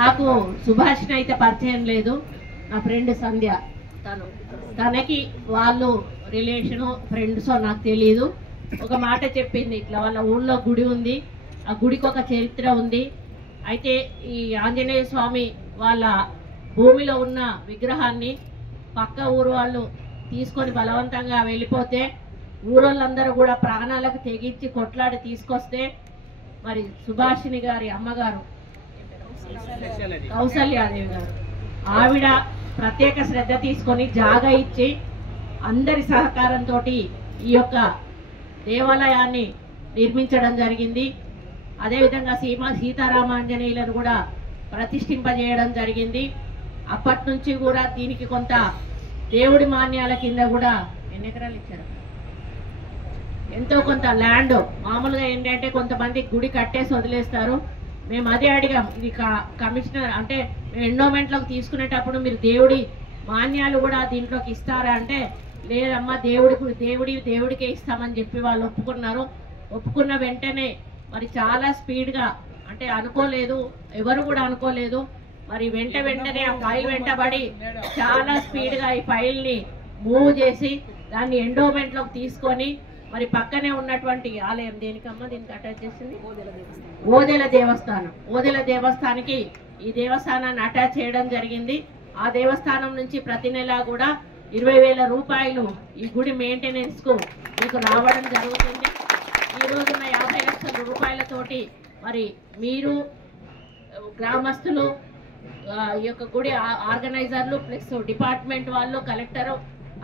నాకు సుభాష్ని అయితే పరిచయం లేదు, నా ఫ్రెండ్ సంధ్య, తనకి వాళ్ళు రిలేషను ఫ్రెండ్సో నాకు తెలియదు. ఒక మాట చెప్పింది, ఇట్లా వాళ్ళ ఊళ్ళో గుడి ఉంది, ఆ గుడికి ఒక చరిత్ర ఉంది. అయితే ఈ ఆంజనేయ స్వామి వాళ్ళ భూమిలో ఉన్న విగ్రహాన్ని పక్క ఊరు వాళ్ళు తీసుకొని బలవంతంగా వెళ్ళిపోతే ఊరోళ్ళందరూ కూడా ప్రాణాలకు తెగించి కొట్లాడి తీసుకొస్తే మరి సుభాషిణి గారి అమ్మగారు కౌసల్యాదేవి గారు ఆవిడ ప్రత్యేక శ్రద్ధ తీసుకొని జాగా ఇచ్చి అందరి సహకారంతో ఈ యొక్క దేవాలయాన్ని నిర్మించడం జరిగింది. అదేవిధంగా సీతారామాంజనేయులను కూడా ప్రతిష్ఠింపజేయడం జరిగింది. అప్పటి నుంచి కూడా దీనికి కొంత దేవుడి మాన్యాల కింద కూడా ఎన్ని ఎకరాలు ఇచ్చారు, ఎంతో కొంత ల్యాండ్. మామూలుగా ఏంటంటే కొంతమంది గుడి కట్టేసి వదిలేస్తారు. మేము అదే అడిగాం, ఇది కమిషనర్ అంటే ఎండోమెంట్లోకి తీసుకునేటప్పుడు మీరు దేవుడి మాన్యాలు కూడా దీంట్లోకి ఇస్తారా అంటే లేదమ్మా, దేవుడికే ఇస్తామని చెప్పి వాళ్ళు ఒప్పుకున్నారు. ఒప్పుకున్న వెంటనే మరి చాలా స్పీడ్గా, అంటే అనుకోలేదు, ఎవరు కూడా అనుకోలేదు, మరి వెంటనే ఆ ఫైల్ వెంటబడి చాలా స్పీడ్గా ఈ ఫైల్ని మూవ్ చేసి దాన్ని ఎండోమెంట్లోకి తీసుకొని మరి పక్కనే ఉన్నటువంటి ఆలయం, దేనికమ్మా దీనికి అటాచ్ చేసింది ఓదెల దేవస్థానం, ఓదెల దేవస్థానానికి ఈ దేవస్థానాన్ని అటాచ్ చేయడం జరిగింది. ఆ దేవస్థానం నుంచి ప్రతి నెల కూడా 20,000 రూపాయలు ఈ గుడి మెయింటెనెన్స్ కు మీకు రావడం జరుగుతుంది. ఈ రోజున 50 లక్షల రూపాయలతోటి మరి మీరు గ్రామస్తులు, ఈ యొక్క గుడి ఆర్గనైజర్లు ప్లస్ డిపార్ట్మెంట్ వాళ్ళు, కలెక్టరు,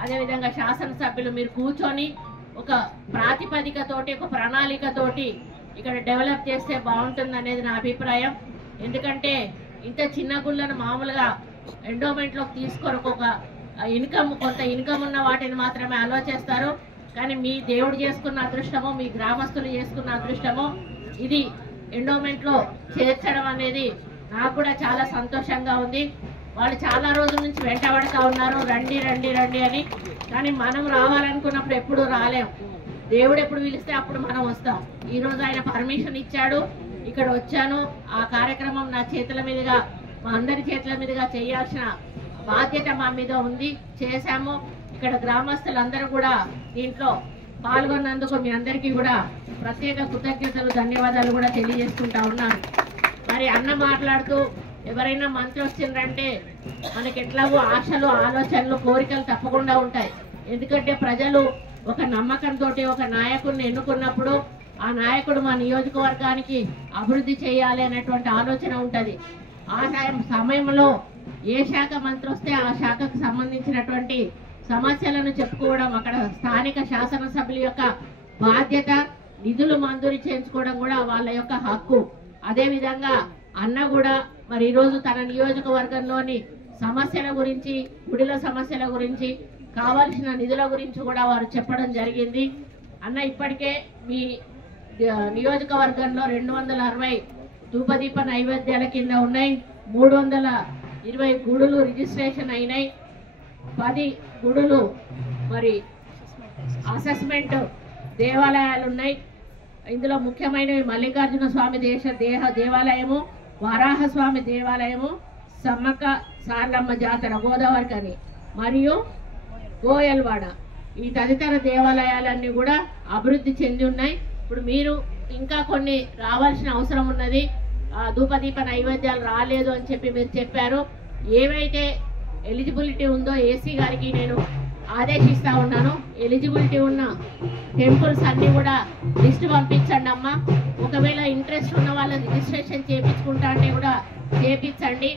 అదేవిధంగా శాసనసభ్యులు మీరు కూర్చొని ఒక ప్రాతిపదికతోటి ఒక ప్రణాళికతోటి ఇక్కడ డెవలప్ చేస్తే బాగుంటుంది అనేది నా అభిప్రాయం. ఎందుకంటే ఇంత చిన్న గుళ్ళను మామూలుగా ఎండోమెంట్లోకి తీసుకోరు, ఒక కొంత ఇన్కమ్ ఉన్న వాటిని మాత్రమే ఆలోచిస్తారు. కానీ మీ దేవుడు చేసుకున్న అదృష్టమో, మీ గ్రామస్తులు చేసుకున్న అదృష్టమో ఇది ఎండోమెంట్లో చేర్చడం అనేది నాకు కూడా చాలా సంతోషంగా ఉంది. వాళ్ళు చాలా రోజుల నుంచి వెంటబడతా ఉన్నారు, రండి రండి రండి అని. కానీ మనం రావాలనుకున్నప్పుడు ఎప్పుడు రాలేం, దేవుడు ఎప్పుడు పిలిస్తే అప్పుడు మనం వస్తాం. ఈరోజు ఆయన పర్మిషన్ ఇచ్చాడు, ఇక్కడ వచ్చాను. ఆ కార్యక్రమం నా చేతుల మీదుగా, మా అందరి చేతుల మీదుగా చేయాల్సిన బాధ్యత మా మీద ఉంది, చేశాము. ఇక్కడ గ్రామస్తులందరూ కూడా దీంట్లో పాల్గొన్నందుకు మీ అందరికీ కూడా ప్రత్యేక కృతజ్ఞతలు, ధన్యవాదాలు కూడా తెలియజేసుకుంటా ఉన్నాను. మరి అన్న మాట్లాడుతూ ఎవరైనా మంత్రి వచ్చిందంటే మనకి ఎట్లాగో ఆశలు, ఆలోచనలు, కోరికలు తప్పకుండా ఉంటాయి. ఎందుకంటే ప్రజలు ఒక నమ్మకంతో ఒక నాయకుడిని ఎన్నుకున్నప్పుడు ఆ నాయకుడు మా నియోజకవర్గానికి అభివృద్ధి చేయాలి అనేటువంటి ఆలోచన ఉంటుంది. ఆ సమయంలో ఏ శాఖ మంత్రి వస్తే ఆ శాఖకు సంబంధించినటువంటి సమస్యలను చెప్పుకోవడం అక్కడ స్థానిక శాసనసభ్యుల యొక్క బాధ్యత, నిధులు మంజూరు చేయించుకోవడం కూడా వాళ్ళ యొక్క హక్కు. అదేవిధంగా అన్న కూడా మరి ఈరోజు తన నియోజకవర్గంలోని సమస్యల గురించి, గుడిల సమస్యల గురించి, కావాల్సిన నిధుల గురించి కూడా వారు చెప్పడం జరిగింది. అన్న ఇప్పటికే మీ నియోజకవర్గంలో 260 ధూపదీప నైవేద్యాల కింద ఉన్నాయి, 320 గుడులు రిజిస్ట్రేషన్ అయినాయి, 10 గుడులు మరి అసెస్మెంట్ దేవాలయాలు ఉన్నాయి. ఇందులో ముఖ్యమైనవి మల్లికార్జున స్వామి దేవాలయము, వరాహస్వామి దేవాలయము, సమ్మక్క సార్లమ్మ జాతర గోదావరికని, మరియు గోయల్వాడ, ఈ తదితర దేవాలయాలన్నీ కూడా అభివృద్ధి చెంది ఉన్నాయి. ఇప్పుడు మీరు ఇంకా కొన్ని రావాల్సిన అవసరం ఉన్నది. ధూపదీప నైవేద్యాలు రాలేదు అని చెప్పి మీరు చెప్పారు. ఏవైతే ఎలిజిబిలిటీ ఉందో ఏసీ గారికి నేను ఆదేశిస్తా ఉన్నాను. ఎలిజిబిలిటీ ఉన్న టెంపుల్స్ అన్నీ కూడా లిస్ట్ పంపించండి అమ్మా. ఒకవేళ ఇంట్రెస్ట్ ఉన్న వాళ్ళ రిజిస్ట్రేషన్ చేయించుకుంటా అంటే కూడా చేయించండి.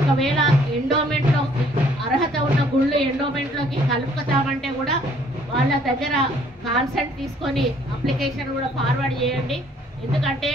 ఒకవేళ ఎండోమెంట్లో అర్హత ఉన్న గుళ్ళు ఎండోమెంట్లోకి కలుపుతామంటే కూడా వాళ్ళ దగ్గర కాన్సెంట్ తీసుకొని అప్లికేషన్ కూడా ఫార్వర్డ్ చేయండి. ఎందుకంటే